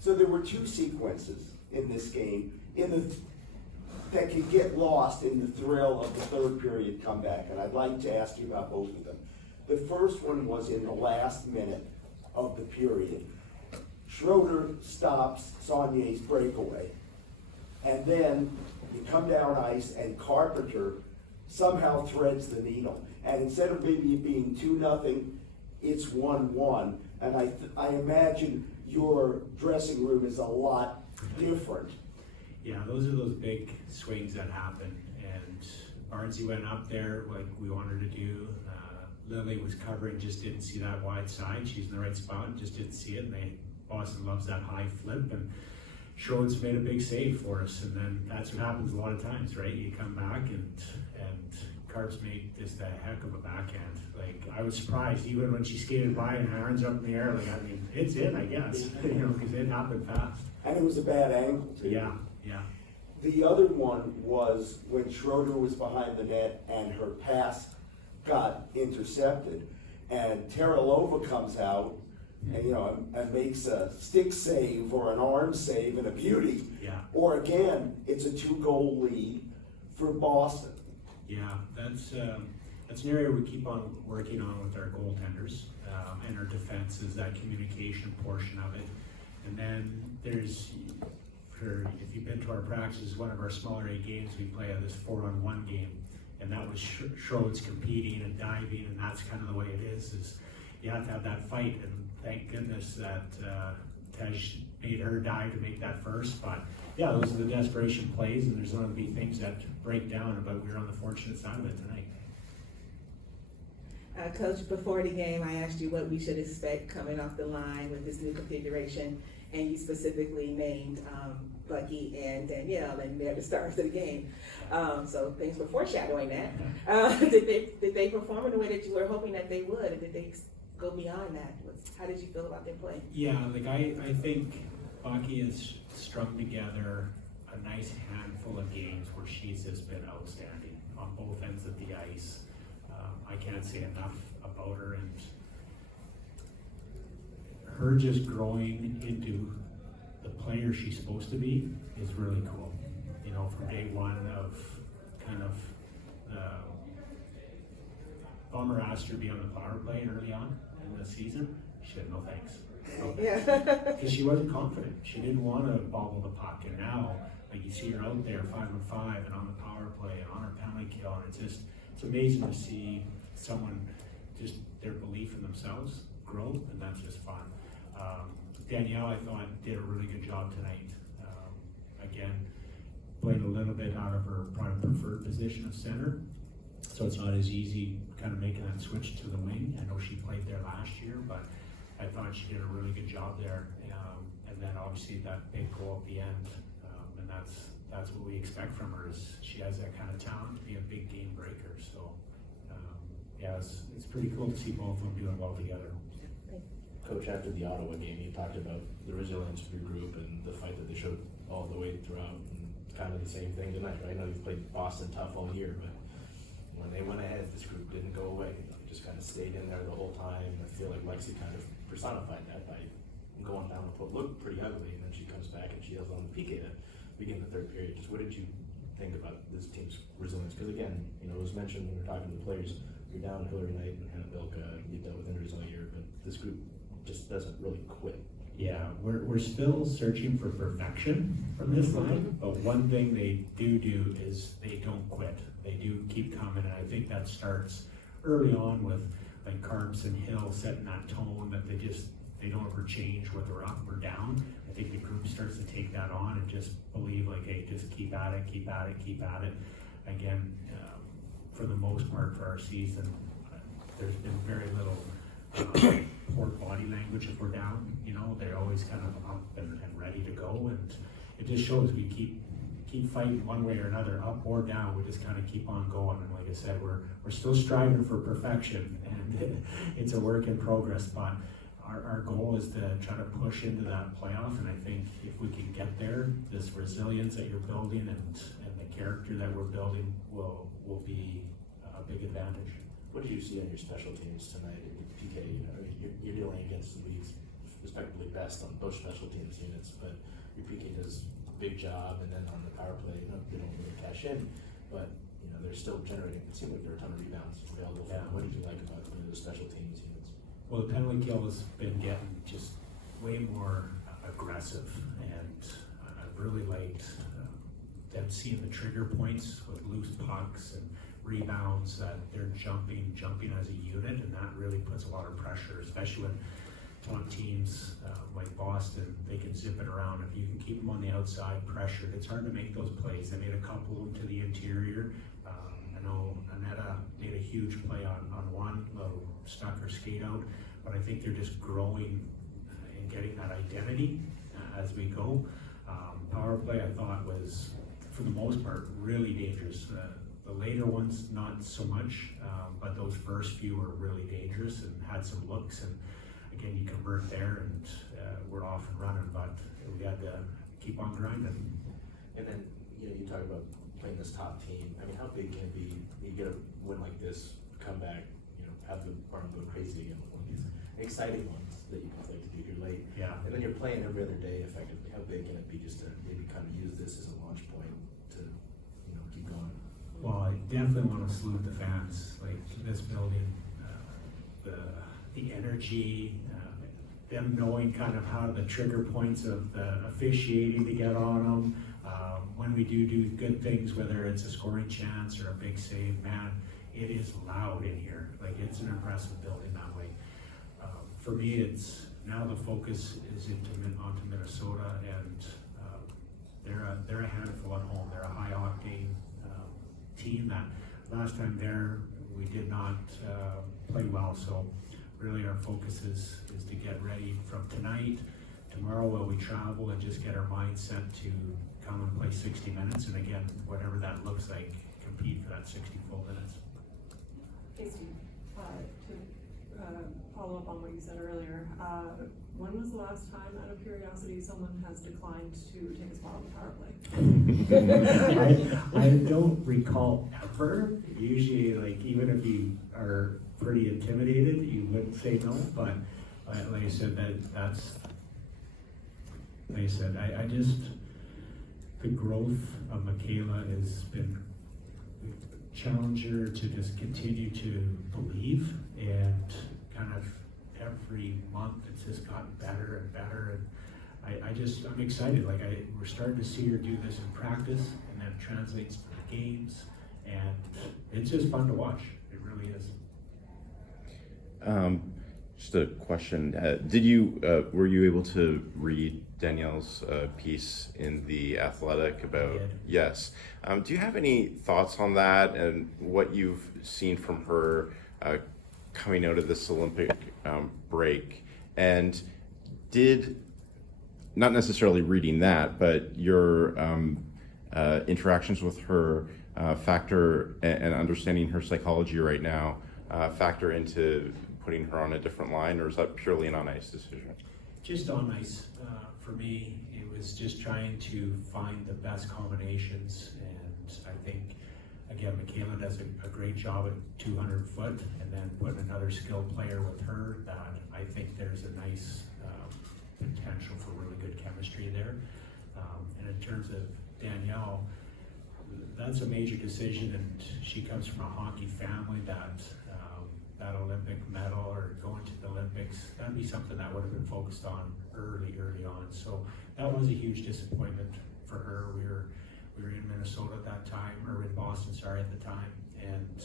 So there were two sequences in this game that could get lost in the thrill of the third period comeback, and I'd like to ask you about both of them. The first one was in the last minute of the period. Schroeder stops Saulnier's breakaway, and then you come down ice and Carpenter somehow threads the needle. And instead of maybe it being 2-0, it's 1-1. And I imagine your dressing room is a lot different. Yeah, those are those big swings that happen. And Barnesy went up there like we wanted to do. Lily was covering, just didn't see that wide side. She's in the right spot, just didn't see it. And Boston loves that high flip. And Schroeder's made a big save for us. And then that's what happens a lot of times, right? You come back and Carp's made just a heck of a backhand. Like, I was surprised even when she skated by and her hands up in the air. Like, I mean, it's in, I guess, you know, because it happened fast. And it was a bad angle, too. Yeah. The other one was when Schroeder was behind the net and her pass got intercepted, and Teralova comes out and, you know, and makes a stick save or an arm save and a beauty. Yeah. Or again, it's a 2-goal lead for Boston. Yeah, that's an area we keep on working on with our goaltenders and our defense, is that communication portion of it. And then there's, if you've been to our practices, one of our smaller A games, we play this 4-on-1 game, and that was Schroeder's competing and diving, and that's kind of the way it is you have to have that fight, and thank goodness that Tej made her dive to make that first. But yeah, those are the desperation plays, and there's going to be things that break down, but we're on the fortunate side of it tonight. Coach, before the game, I asked you what we should expect coming off the line with this new configuration, and you specifically named Bucky and Danielle, and they're the stars of the game. So thanks for foreshadowing that. Did they perform in the way that you were hoping that they would, and did they go beyond that? How did you feel about their play? Yeah, like I think Bucky has strung together a nice handful of games where she's just been outstanding on both ends of the ice. I can't say enough about her, and her just growing into the player she's supposed to be is really cool. You know, from day one of kind of Bummer asked her to be on the power play early on in the season. She said no thanks. Because she wasn't confident. She didn't want to bobble the puck, and now like you see her out there 5-on-5 and on the power play and on her penalty kill, and it's amazing to see someone just their belief in themselves grow, and that's just fun. Danielle, I thought, did a really good job tonight. Again, played a little bit out of her probably preferred position of center, so it's not as easy kind of making that switch to the wing. I know she played there last year, but I thought she did a really good job there. And then obviously that big goal at the end, and that's what we expect from her, is she has that kind of talent to be a big game breaker. So yeah, it's pretty cool to see both of them doing well together. Coach, after the Ottawa game, you talked about the resilience of your group and the fight that they showed all the way throughout, and it's kind of the same thing tonight, right? I know you've played Boston tough all year, but when they went ahead, this group didn't go away. They just kind of stayed in there the whole time. I feel like Lexi kind of personified that by going down what looked pretty ugly, and then she comes back and she has on the PK to begin the third period. Just what did you think about this team's resilience? Because again, you know, it was mentioned when we were talking to the players, you're down Hillary Knight and Hannah Bilka, you've dealt with injuries all year, but this group just doesn't really quit. Yeah, we're still searching for perfection from this line, but one thing they do is they don't quit. They do keep coming, and I think that starts early on with like Carps and Hill setting that tone that they don't ever change whether we're up or down. I think the group starts to take that on and just believe like, hey, just keep at it, keep at it, keep at it. Again, for the most part for our season, there's been very little poor body language if we're down. You know, they're always kind of up and ready to go, and it just shows we keep fighting one way or another, up or down. We just kind of keep on going, and like I said, we're still striving for perfection, and it's a work in progress, but our goal is to try to push into that playoff, and I think if we can get there, this resilience that you're building and the character that we're building will be a big advantage. What did you see on your special teams tonight? PK, you know, you're dealing against the league's respectively best on both special teams units, but your PK does a big job, and then on the power play, you know, they don't really cash in, but, you know, they're still generating, it seemed like there were a ton of rebounds available for them. Yeah. What did you like about the special teams units? Well, the penalty kill has been getting just way more aggressive, and I've really liked them seeing the trigger points with loose pucks and rebounds, that they're jumping as a unit, and that really puts a lot of pressure, especially when on teams like Boston, they can zip it around. If you can keep them on the outside pressured, it's hard to make those plays. They made a couple of them to the interior. I know Aneta made a huge play on one little stuck or skate out, but I think they're just growing and getting that identity as we go. Power play, I thought, was for the most part really dangerous. The later ones not so much, but those first few were really dangerous and had some looks, and again, you convert there and we're off and running, but we had to keep on grinding. And then, you know, you talk about playing this top team. I mean, how big can it be? You get a win like this, come back, you know, have the barn go crazy again with one of these exciting ones that you can play to do here late. Yeah. And then you're playing every other day effectively. How big can it be just to maybe kind of use this as a launch point to, you know, keep going? Well, I definitely want to salute the fans, like this building, the energy, them knowing kind of how the trigger points of the officiating to get on them. When we do good things, whether it's a scoring chance or a big save, man, it is loud in here. Like, it's an impressive building that way. For me, it's now the focus is onto Minnesota, and they're a handful at home. They're a high octane team that last time there we did not play well. So really our focus is to get ready from tonight, tomorrow while we travel, and just get our mind set to come and play 60 minutes, and again, whatever that looks like, compete for that 60 full minutes. Hey Steve, to follow up on what you said earlier, when was the last time, out of curiosity, someone has declined to take a spot on the power play? I don't recall ever. Usually, like, even if you are pretty intimidated, you wouldn't say no, but like I said, that's like I said, I just, the growth of Michaela has been challenger to just continue to believe, and kind of every month it's just gotten better and better, and I'm excited. Like, we're starting to see her do this in practice, and that translates to the games, and it's just fun to watch. It really is. Just a question. Were you able to read Danielle's piece in The Athletic about? I did. Yes. Do you have any thoughts on that and what you've seen from her coming out of this Olympic break? And not necessarily reading that, but your interactions with her factor and understanding her psychology right now factor into putting her on a different line, or is that purely an on-ice decision? Just on ice. For me, it was just trying to find the best combinations, and I think, again, Michaela does a great job at 200 foot, and then putting another skilled player with her, that I think there's a nice potential for really good chemistry there. And in terms of Danielle, that's a major decision, and she comes from a hockey family that Olympic medal or going to the Olympics, that'd be something that would have been focused on early on. So that was a huge disappointment for her. We were in Minnesota at that time, or in Boston, sorry, at the time, and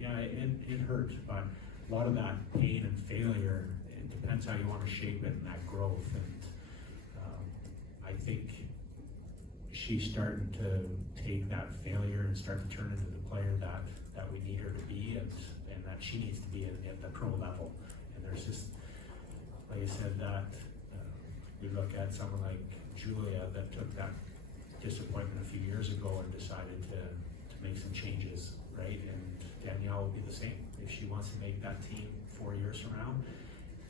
yeah, it hurt, but a lot of that pain and failure, it depends how you want to shape it and that growth, and I think she's starting to take that failure and start to turn into the player that we need her to be, and that she needs to be at the pro level. And there's just, like I said, that we look at someone like Julia that took that disappointment a few years ago and decided to make some changes, right? And Danielle will be the same. If she wants to make that team 4 years from now,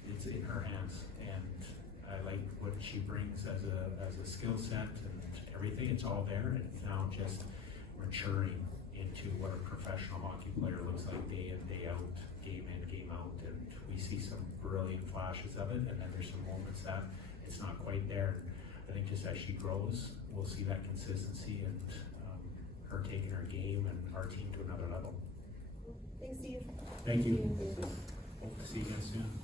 it's in her hands. And I like what she brings as a skill set and everything. It's all there, and it's now just maturing into what a professional hockey player looks like day in, day out, game in, game out, and we see some brilliant flashes of it, and then there's some moments that it's not quite there. I think just as she grows, we'll see that consistency and her taking her game and our team to another level. Thanks, Steve. Thank you. Hope to see you again soon.